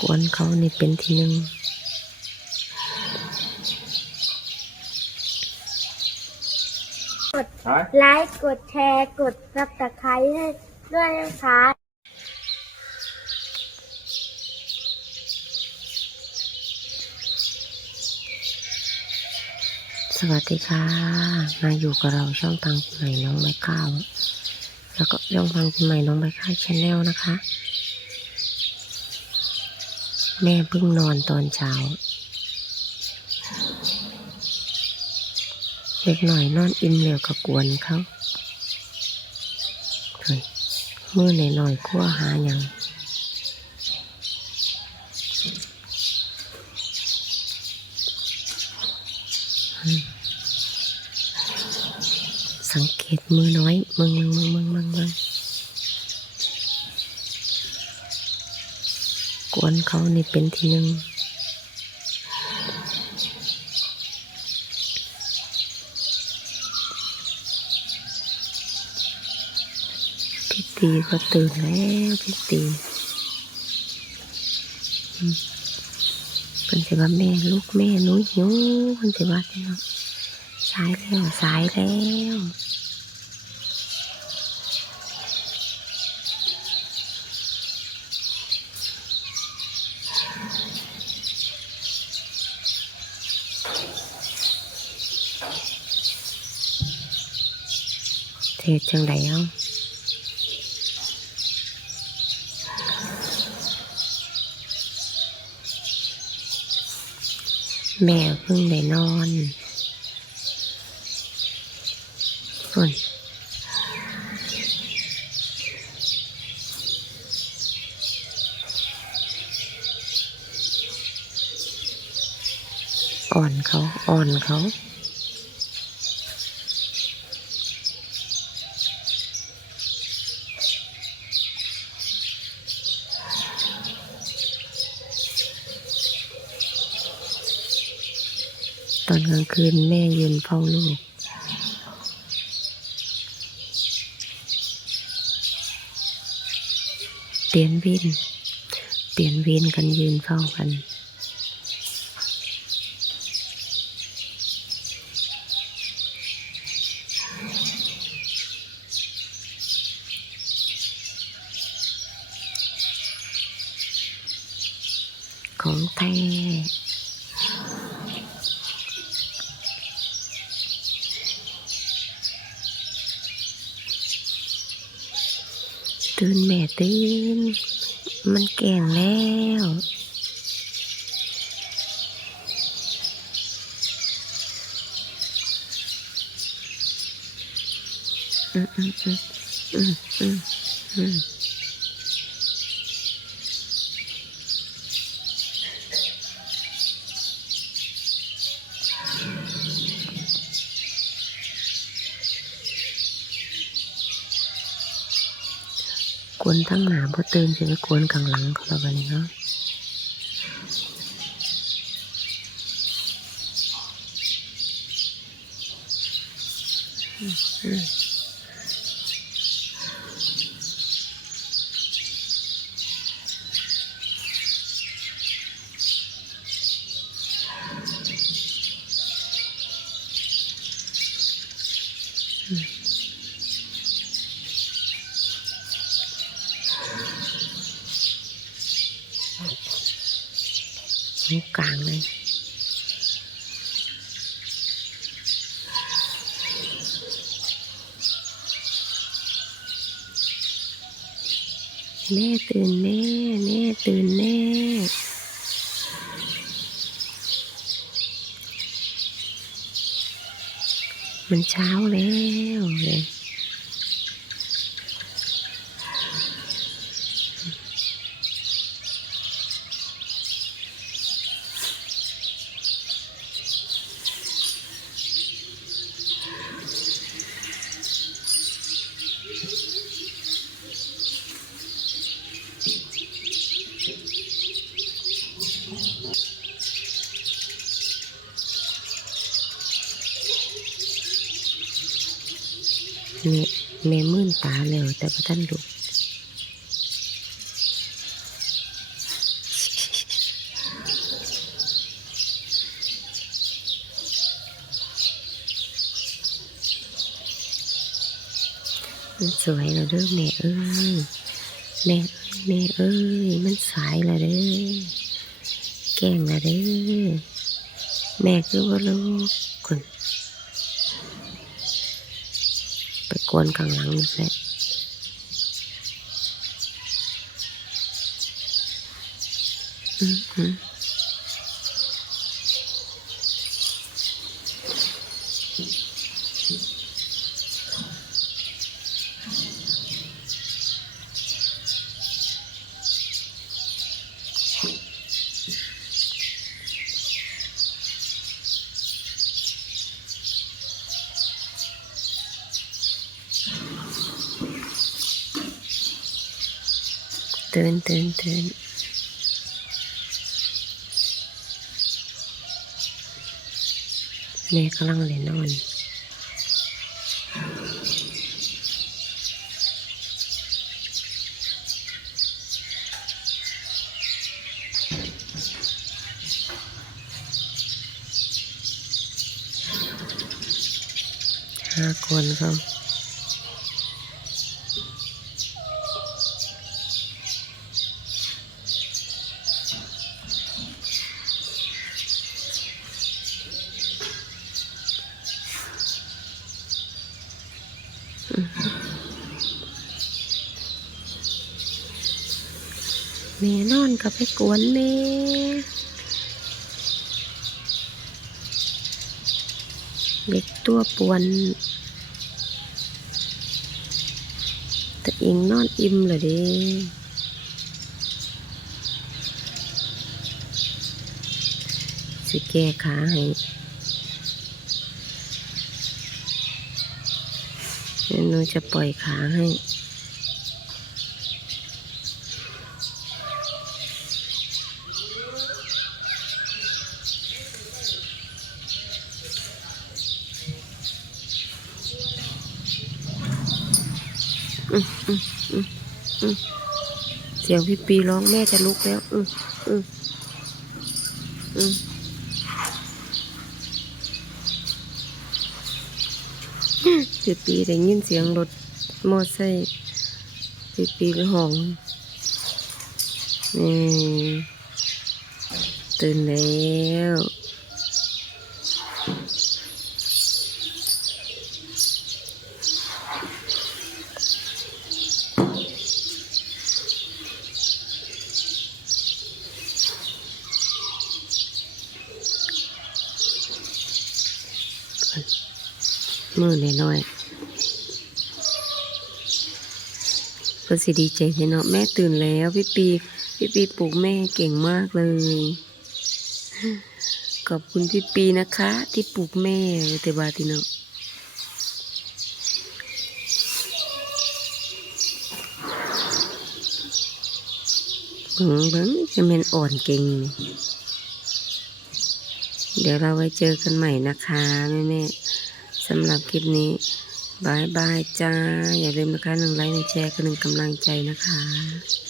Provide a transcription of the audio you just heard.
กวนเขานี่เป็นที่หนึ่งฮะไลค์กดแชร์กดซับสไครต์ให้ด้วยนะคะสวัสดีค่ะ มาอยู่กับเราช่องทางใหม่น้องใบข้าว แล้วก็ย่องฟังใหม่น้องใบข้าวชาแนลนะคะ แม่เพิ่งนอนตอนเช้าเล็กหน่อยนอนอิ่มเหลวกับกวนเขาเฮ้ยมือหน่อยหน่อยๆคั่วหาอย่าง สังเกตมือน้อยมึงมึงมึงมึงมึงมึงกวนเขานี่เป็นทีหนึ่งพี่ตีก็ตื่นแล้วพี่ตีมเป็นสิว่าแม่ลูกแม่นุ้ยหิวเป็นสิว่าจังเนาะ สายแล้ว สายแล้วเทศจังไดเอาแม่เพิ่งได้นอน ส่วนอ่อนเขาอ่อนเขาตอนกลางคืนแม่ยืนเฝ้าลูก เปลี่ยนวิน เปลี่ยนวินกันยืนเฝ้ากันของแท้ ตื่นแม่ตื่น มันแก่งแล้วอืมอืมอืมอืมอืม กวนทั้งหนาพอตื่นจะไปกวนกลางหลังเขาแล้วกันเนาะอืม กลางเลย แม่ตื่นแม่แม่ตื่นแม่มันเช้าแล้วเลย เมเมมื่นตาแล้วแต่พระท่านดูสวยเราวเด้อแม่เอ้ยแม่แม่เอ้ยมันสายเราวด้อแก่งเราวด้อแม่คือว่าลูกคน กวนข้างหลังนี่แหละอืมอืม ตื่นตื่นตื่นแม่กำลังเล่นนอนห้าคนครับ แม่นอนก็ไปกวนแม่เด็กตัวปวนแต่เองนอนอิ่มเลยด้สิแก้ขาให้เดี๋ยว หนูจะปล่อยขาให้เสียงพี่ปีร้องแม่จะลุกแล้ว อืออืออือ พี่ปีได้ยินเสียงรถมอไซค์พี่ปีก็ห้องนี่ตื่นแล้วมือน้อยๆ็สิดีใจเนาะแม่ตื่นแล้วพี่ปีพี่ปีปลุกแม่เก่งมากเลย ขอบคุณพี่ปีนะคะ ที่ปลุกแม่เตบาติเนาะเบิ่งเบิ่งจะเป็นอ่อนเก่ง เดี๋ยวเราไว้เจอกันใหม่นะคะ แม่แม่ๆสำหรับคลิปนี้ บายบายจ้า อย่าลืมนะคะหนึ่งไลค์หนึ่งแชร์กันหนึ่งกำลังใจนะคะ